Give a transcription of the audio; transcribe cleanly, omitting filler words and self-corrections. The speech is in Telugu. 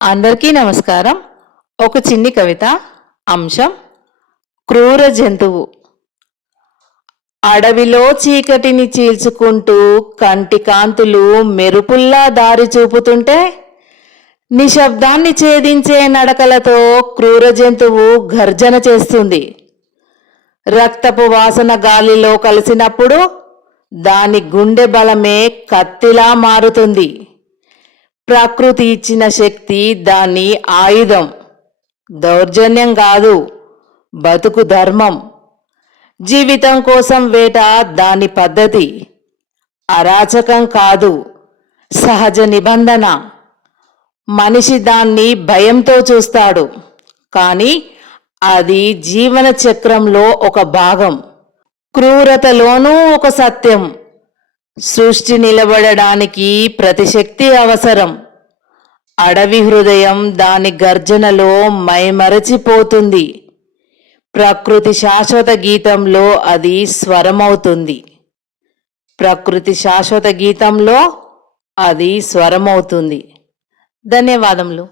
అందరికీ నమస్కారం. ఒక చిన్ని కవిత. అంశం క్రూర జంతువు. అడవిలో చీకటిని చీల్చుకుంటూ కంటి కాంతులు మెరుపుల్లా దారి చూపుతుంటే నిశ్శబ్దాన్ని ఛేదించే నడకలతో క్రూర జంతువు గర్జన చేస్తుంది. రక్తపు వాసన గాలిలో కలిసినప్పుడు దాని గుండె బలమే కత్తిలా మారుతుంది. ప్రకృతి ఇచ్చిన శక్తి దాని ఆయుధం. దౌర్జన్యం కాదు, బతుకు ధర్మం. జీవితం కోసం వేట దాని పద్ధతి. అరాచకం కాదు, సహజ నిబంధన. మనిషి దాన్ని భయంతో చూస్తాడు, కానీ అది జీవన చక్రంలో ఒక భాగం. క్రూరతలోనూ ఒక సత్యం. సృష్టి నిలబడడానికి ప్రతిశక్తి అవసరం. అడవి హృదయం దాని గర్జనలో మైమరచిపోతుంది. ప్రకృతి శాశ్వత గీతంలో అది స్వరమవుతుంది. ప్రకృతి శాశ్వత గీతంలో అది స్వరమవుతుంది. ధన్యవాదములు.